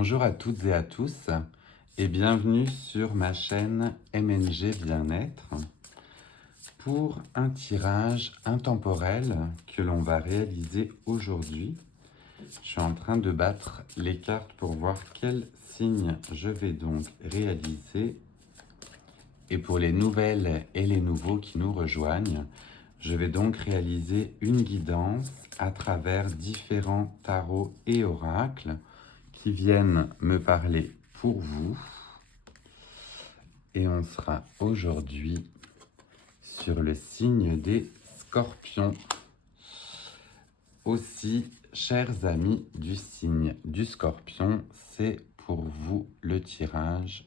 Bonjour à toutes et à tous et bienvenue sur ma chaîne MNG Bien-être pour un tirage intemporel que l'on va réaliser aujourd'hui. Je suis en train de battre les cartes pour voir quel signe je vais donc réaliser. Et pour les nouvelles et les nouveaux qui nous rejoignent, je vais donc réaliser une guidance à travers différents tarots et oracles qui viennent me parler pour vous. Et on sera aujourd'hui sur le signe des Scorpions. Aussi, chers amis du signe du Scorpion, c'est pour vous le tirage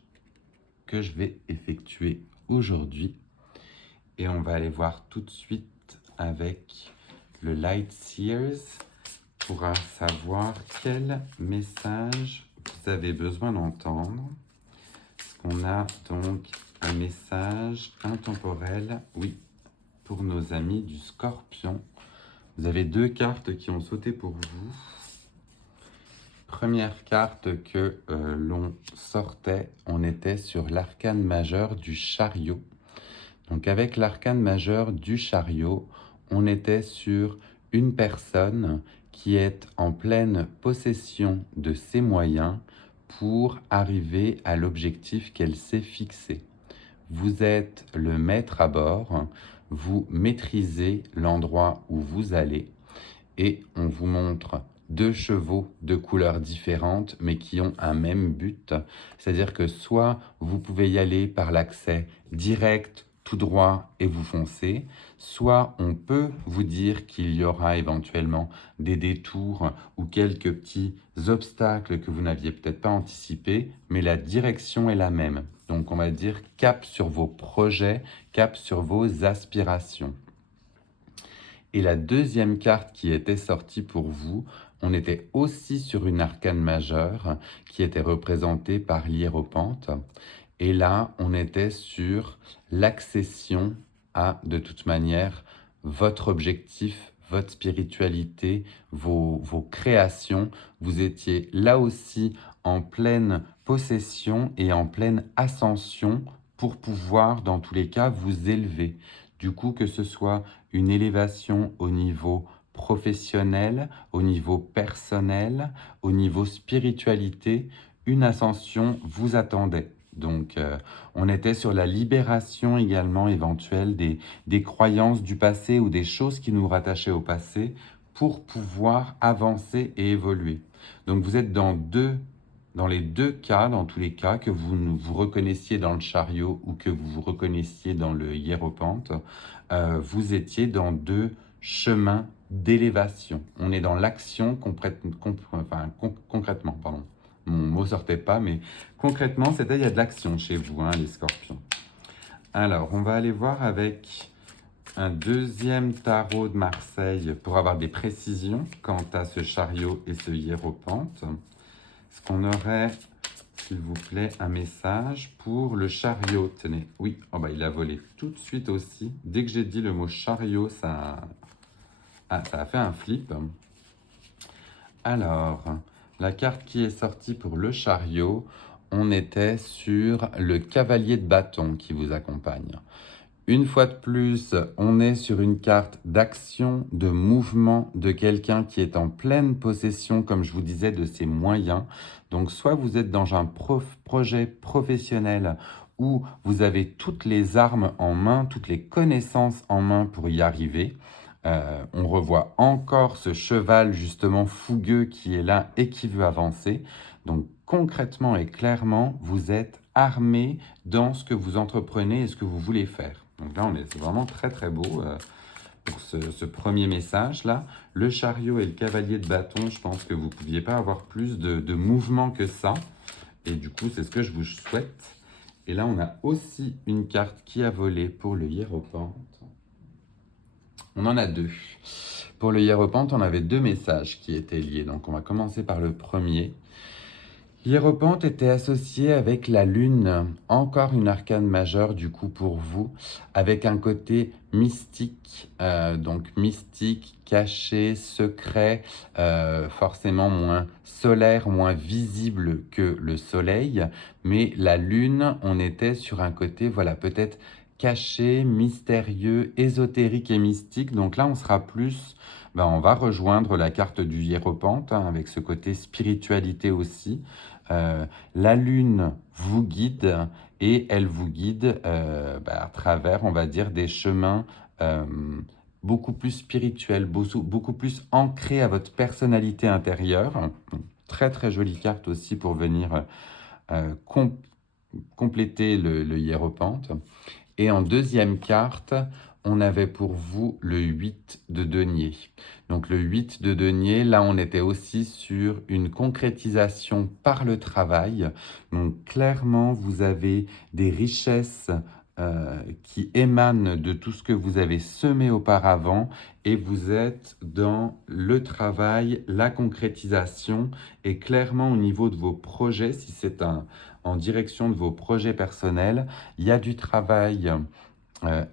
que je vais effectuer aujourd'hui. Et on va aller voir tout de suite avec le Light Seers pour savoir quel message vous avez besoin d'entendre. Est-ce qu'on a donc un message intemporel? Oui, pour nos amis du Scorpion. Vous avez deux cartes qui ont sauté pour vous. Première carte que l'on sortait, on était sur l'arcane majeur du chariot. Donc avec l'arcane majeur du chariot, on était sur une personne qui est en pleine possession de ses moyens pour arriver à l'objectif qu'elle s'est fixé. Vous êtes le maître à bord, vous maîtrisez l'endroit où vous allez et on vous montre deux chevaux de couleurs différentes mais qui ont un même but. C'est-à-dire que soit vous pouvez y aller par l'accès direct, tout droit et vous foncez, soit on peut vous dire qu'il y aura éventuellement des détours ou quelques petits obstacles que vous n'aviez peut-être pas anticipés, mais la direction est la même. Donc on va dire cap sur vos projets, cap sur vos aspirations. Et la deuxième carte qui était sortie pour vous, on était aussi sur une arcane majeure qui était représentée par l'hiéropente. Et là, on était sur l'accession à, de toute manière, votre objectif, votre spiritualité, vos créations. Vous étiez là aussi en pleine possession et en pleine ascension pour pouvoir, dans tous les cas, vous élever. Du coup, que ce soit une élévation au niveau professionnel, au niveau personnel, au niveau spiritualité, une ascension vous attendait. Donc, on était sur la libération également éventuelle des croyances du passé ou des choses qui nous rattachaient au passé pour pouvoir avancer et évoluer. Donc, vous êtes dans les deux cas, dans tous les cas, que vous vous reconnaissiez dans le chariot ou que vous vous reconnaissiez dans le hiéropente, vous étiez dans deux chemins d'élévation. On est dans l'action concrètement, pardon. Mon mot sortait pas, mais concrètement, il y a de l'action chez vous, hein, les Scorpions. Alors, on va aller voir avec un deuxième tarot de Marseille pour avoir des précisions quant à ce chariot et ce hiéropente. Est-ce qu'on aurait, s'il vous plaît, un message pour le chariot? Tenez, oui, oh bah, il a volé tout de suite aussi. Dès que j'ai dit le mot chariot, ça a fait un flip. Alors, la carte qui est sortie pour le chariot, on était sur le cavalier de bâton qui vous accompagne. Une fois de plus, on est sur une carte d'action, de mouvement de quelqu'un qui est en pleine possession, comme je vous disais, de ses moyens. Donc, soit vous êtes dans un projet professionnel où vous avez toutes les armes en main, toutes les connaissances en main pour y arriver. On revoit encore ce cheval justement fougueux qui est là et qui veut avancer. Donc concrètement et clairement, vous êtes armé dans ce que vous entreprenez et ce que vous voulez faire. Donc là, c'est vraiment très très beau pour ce premier message là. Le chariot et le cavalier de bâton, je pense que vous ne pouviez pas avoir plus de mouvement que ça. Et du coup, c'est ce que je vous souhaite. Et là, on a aussi une carte qui a volé pour le hiéropente. On en a deux. Pour le hiéropente, on avait deux messages qui étaient liés. Donc, on va commencer par le premier. Hiéropente était associé avec la lune, encore une arcane majeure du coup pour vous, avec un côté mystique, donc mystique, caché, secret, forcément moins solaire, moins visible que le soleil, mais la lune, on était sur un côté, voilà, peut-être caché, mystérieux, ésotérique et mystique, donc là on sera plus... Ben, on va rejoindre la carte du hiéropente hein, avec ce côté spiritualité aussi. La lune vous guide et elle vous guide à travers, on va dire, des chemins euh, beaucoup plus spirituels, beaucoup plus ancrés à votre personnalité intérieure. Très très jolie carte aussi pour venir compléter le hiéropente. Et en deuxième carte, on avait pour vous le 8 de denier. Donc le 8 de denier, là on était aussi sur une concrétisation par le travail. Donc clairement, vous avez des richesses qui émanent de tout ce que vous avez semé auparavant et vous êtes dans le travail, la concrétisation et clairement au niveau de vos projets, si c'est en direction de vos projets personnels, il y a du travail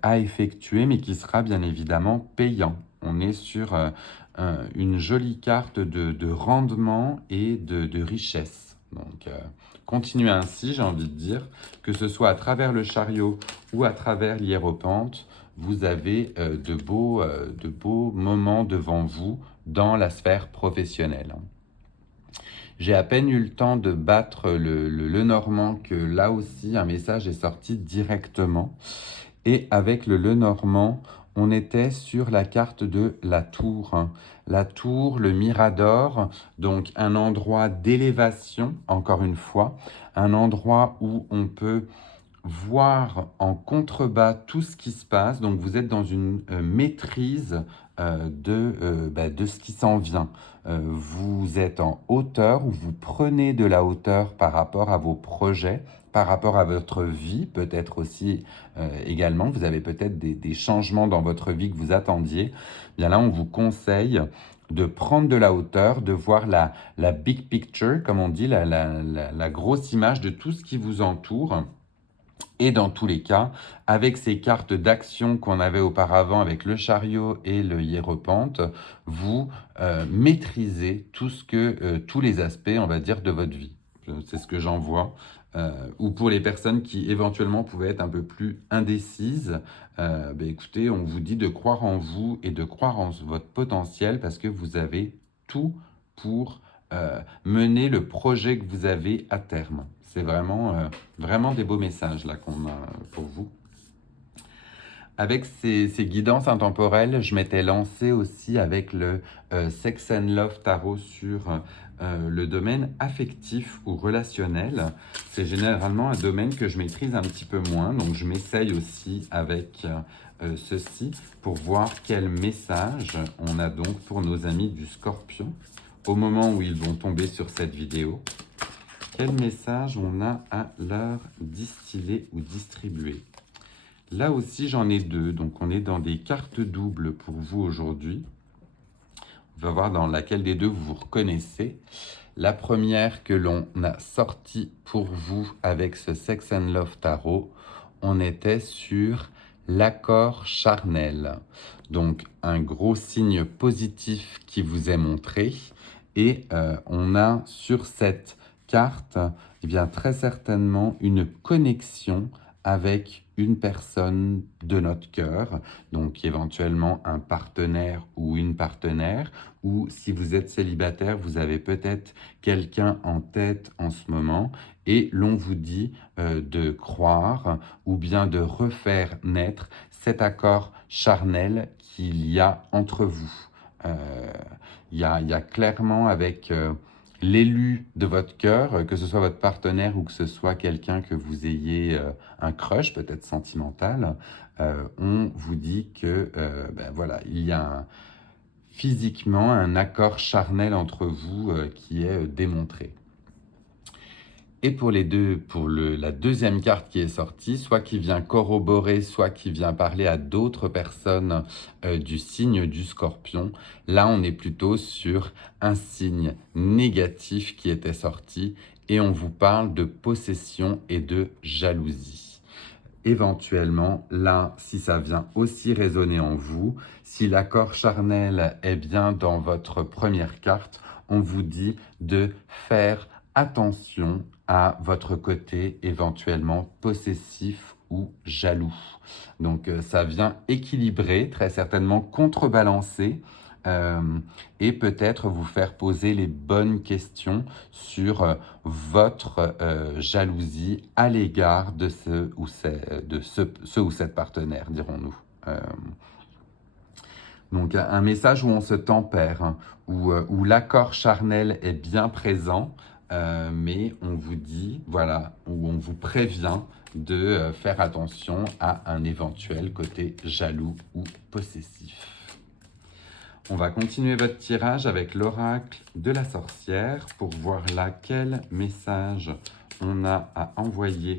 à effectuer, mais qui sera bien évidemment payant. On est sur une jolie carte de rendement et de richesse. Donc, continuez ainsi, j'ai envie de dire, que ce soit à travers le chariot ou à travers l'hiéropente, vous avez de beaux moments devant vous dans la sphère professionnelle. J'ai à peine eu le temps de battre le Normand que là aussi un message est sorti directement. Et avec le Lenormand, on était sur la carte de la tour. Hein. La tour, le mirador, donc un endroit d'élévation, encore une fois, un endroit où on peut voir en contrebas tout ce qui se passe. Donc vous êtes dans une maîtrise de ce qui s'en vient. Vous êtes en hauteur ou vous prenez de la hauteur par rapport à vos projets, par rapport à votre vie, peut-être aussi également. Vous avez peut-être des changements dans votre vie que vous attendiez. Bien là, on vous conseille de prendre de la hauteur, de voir la big picture, comme on dit, la grosse image de tout ce qui vous entoure. Et dans tous les cas, avec ces cartes d'action qu'on avait auparavant avec le chariot et le hiéropente, vous maîtrisez tous les aspects, on va dire, de votre vie. C'est ce que j'en vois. Ou pour les personnes qui éventuellement pouvaient être un peu plus indécises, écoutez, on vous dit de croire en vous et de croire en votre potentiel parce que vous avez tout pour mener le projet que vous avez à terme. C'est vraiment des beaux messages là qu'on a pour vous. Avec ces guidances intemporelles, je m'étais lancé aussi avec le Sex and Love Tarot sur le domaine affectif ou relationnel. C'est généralement un domaine que je maîtrise un petit peu moins, donc je m'essaye aussi avec ceci pour voir quel message on a donc pour nos amis du Scorpion au moment où ils vont tomber sur cette vidéo. Quel message on a à leur distiller ou distribuer? Là aussi, j'en ai deux. Donc, on est dans des cartes doubles pour vous aujourd'hui. On va voir dans laquelle des deux vous vous reconnaissez. La première que l'on a sortie pour vous avec ce Sex and Love Tarot, on était sur l'accord charnel. Donc, un gros signe positif qui vous est montré. Et on a sur cette carte, eh bien, très certainement une connexion avec une personne de notre cœur, donc éventuellement un partenaire ou une partenaire, ou si vous êtes célibataire, vous avez peut-être quelqu'un en tête en ce moment, et l'on vous dit de croire ou bien de refaire naître cet accord charnel qu'il y a entre vous. Il y a clairement avec l'élu de votre cœur, que ce soit votre partenaire ou que ce soit quelqu'un que vous ayez un crush, peut-être sentimental, on vous dit que voilà, il y a physiquement un accord charnel entre vous qui est démontré. Et pour la deuxième carte qui est sortie, soit qui vient corroborer, soit qui vient parler à d'autres personnes du signe du Scorpion, là on est plutôt sur un signe négatif qui était sorti et on vous parle de possession et de jalousie. Éventuellement, là, si ça vient aussi résonner en vous, si l'accord charnel est bien dans votre première carte, on vous dit de faire attention à votre côté éventuellement possessif ou jaloux. Donc ça vient équilibrer, très certainement contrebalancer euh, et peut-être vous faire poser les bonnes questions sur votre jalousie à l'égard de ce ou cette partenaire, dirons-nous. Donc un message où on se tempère, hein, où l'accord charnel est bien présent, mais on vous dit, voilà, où on vous prévient de faire attention à un éventuel côté jaloux ou possessif. On va continuer votre tirage avec l'oracle de la sorcière pour voir là quel message on a à envoyer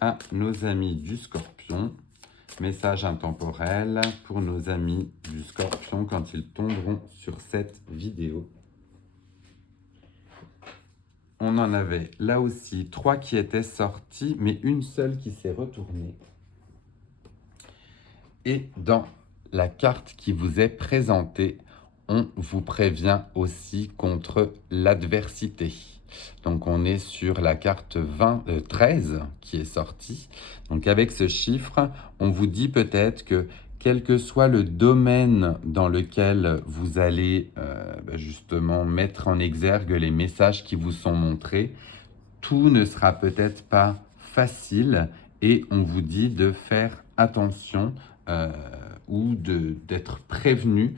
à nos amis du Scorpion. Message intemporel pour nos amis du Scorpion quand ils tomberont sur cette vidéo. On en avait là aussi 3 qui étaient sortis, mais une seule qui s'est retournée. Et dans la carte qui vous est présentée, on vous prévient aussi contre l'adversité. Donc on est sur la carte 13 qui est sortie. Donc avec ce chiffre, on vous dit peut-être que quel que soit le domaine dans lequel vous allez justement mettre en exergue les messages qui vous sont montrés, tout ne sera peut-être pas facile et on vous dit de faire attention ou d'être prévenu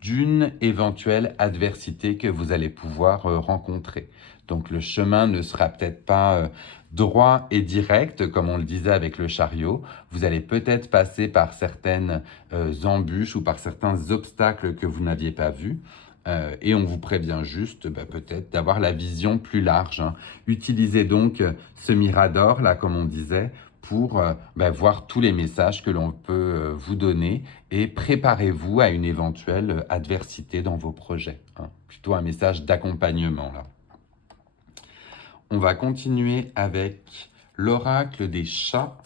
d'une éventuelle adversité que vous allez pouvoir rencontrer. Donc le chemin ne sera peut-être pas droit et direct, comme on le disait avec le chariot. Vous allez peut-être passer par certaines embûches ou par certains obstacles que vous n'aviez pas vus. Et on vous prévient juste peut-être d'avoir la vision plus large, hein. Utilisez donc ce mirador, là, comme on disait, pour voir tous les messages que l'on peut vous donner et préparez-vous à une éventuelle adversité dans vos projets, hein. Plutôt un message d'accompagnement, là. On va continuer avec l'oracle des chats.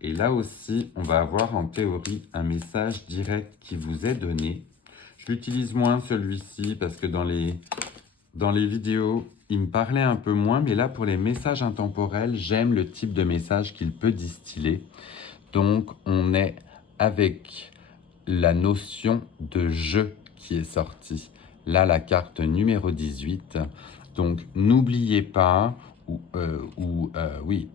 Et là aussi, on va avoir en théorie un message direct qui vous est donné. J'utilise moins celui-ci parce que dans les vidéos, il me parlait un peu moins, mais là, pour les messages intemporels, j'aime le type de message qu'il peut distiller. Donc, on est avec la notion de jeu qui est sortie. Là, la carte numéro 18. Donc, n'oubliez pas, oui,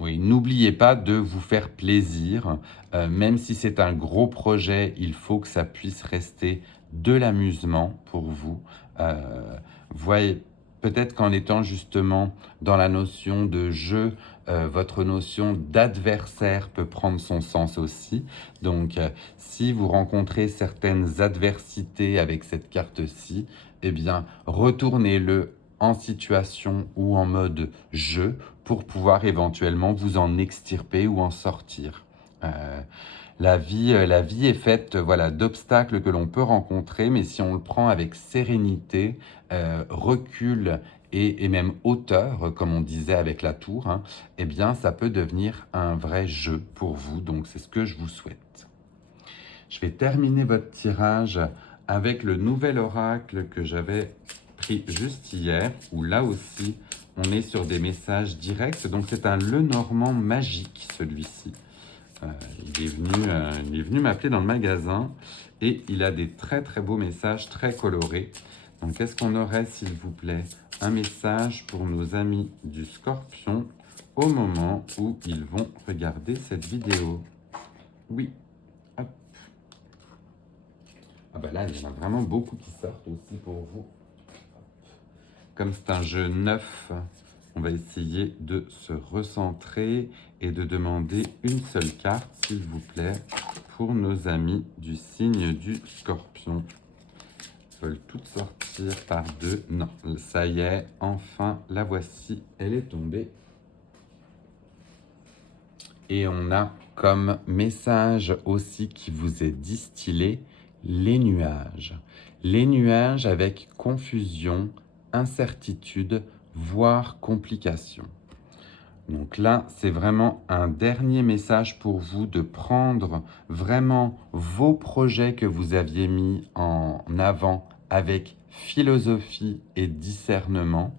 n'oubliez pas de vous faire plaisir. Même si c'est un gros projet, il faut que ça puisse rester de l'amusement pour vous. Voyez, peut-être qu'en étant justement dans la notion de jeu, votre notion d'adversaire peut prendre son sens aussi. Donc, si vous rencontrez certaines adversités avec cette carte-ci, eh bien, retournez-le en situation ou en mode jeu pour pouvoir éventuellement vous en extirper ou en sortir. La vie est faite voilà, d'obstacles que l'on peut rencontrer, mais si on le prend avec sérénité, recul et même hauteur, comme on disait avec la tour, hein, eh bien, ça peut devenir un vrai jeu pour vous. Donc, c'est ce que je vous souhaite. Je vais terminer votre tirage avec le nouvel oracle que j'avais pris juste hier, où là aussi, on est sur des messages directs. Donc, c'est un Lenormand magique, celui-ci. Il est venu m'appeler dans le magasin et il a des très très beaux messages très colorés. Donc, est-ce qu'on aurait, s'il vous plaît, un message pour nos amis du Scorpion au moment où ils vont regarder cette vidéo? Oui. Hop. Ah bah là, il y en a vraiment beaucoup qui sortent aussi pour vous. Comme c'est un jeu neuf, on va essayer de se recentrer et de demander une seule carte, s'il vous plaît, pour nos amis du signe du Scorpion. veulent toutes sortir par deux. Non, ça y est, enfin, la voici, elle est tombée. Et on a comme message aussi qui vous est distillé les nuages. Les nuages avec confusion, incertitude, voire complication. Donc là, c'est vraiment un dernier message pour vous de prendre vraiment vos projets que vous aviez mis en avant avec philosophie et discernement,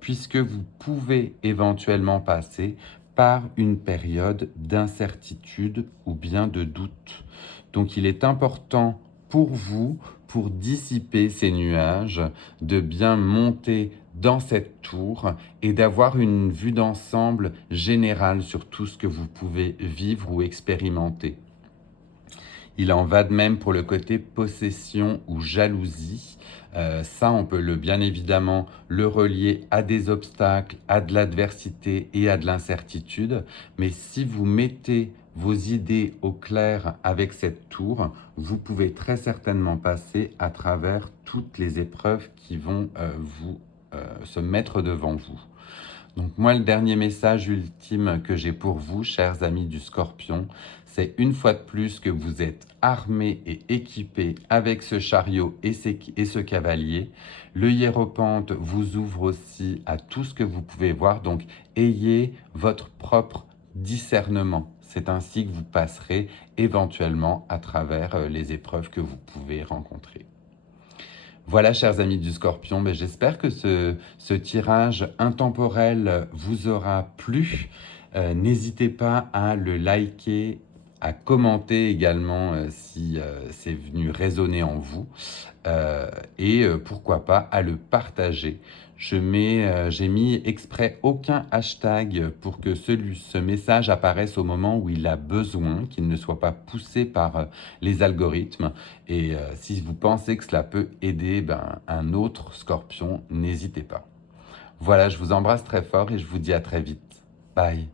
puisque vous pouvez éventuellement passer par une période d'incertitude ou bien de doute. Donc il est important pour vous, pour dissiper ces nuages, de bien monter dans cette tour et d'avoir une vue d'ensemble générale sur tout ce que vous pouvez vivre ou expérimenter. Il en va de même pour le côté possession ou jalousie. Ça, on peut bien évidemment le relier à des obstacles, à de l'adversité et à de l'incertitude. Mais si vous mettez vos idées au clair avec cette tour, vous pouvez très certainement passer à travers toutes les épreuves qui vont se mettre devant vous. Donc moi, le dernier message ultime que j'ai pour vous, chers amis du Scorpion, c'est une fois de plus que vous êtes armés et équipés avec ce chariot et ce cavalier. Le hiéropente vous ouvre aussi à tout ce que vous pouvez voir, donc ayez votre propre discernement. C'est ainsi que vous passerez éventuellement à travers les épreuves que vous pouvez rencontrer. Voilà, chers amis du Scorpion, j'espère que ce tirage intemporel vous aura plu. N'hésitez pas à le liker, à commenter également si c'est venu résonner en vous et pourquoi pas à le partager. J'ai mis exprès aucun hashtag pour que ce message apparaisse au moment où il a besoin, qu'il ne soit pas poussé par les algorithmes. Et si vous pensez que cela peut aider un autre Scorpion, n'hésitez pas. Voilà, je vous embrasse très fort et je vous dis à très vite. Bye.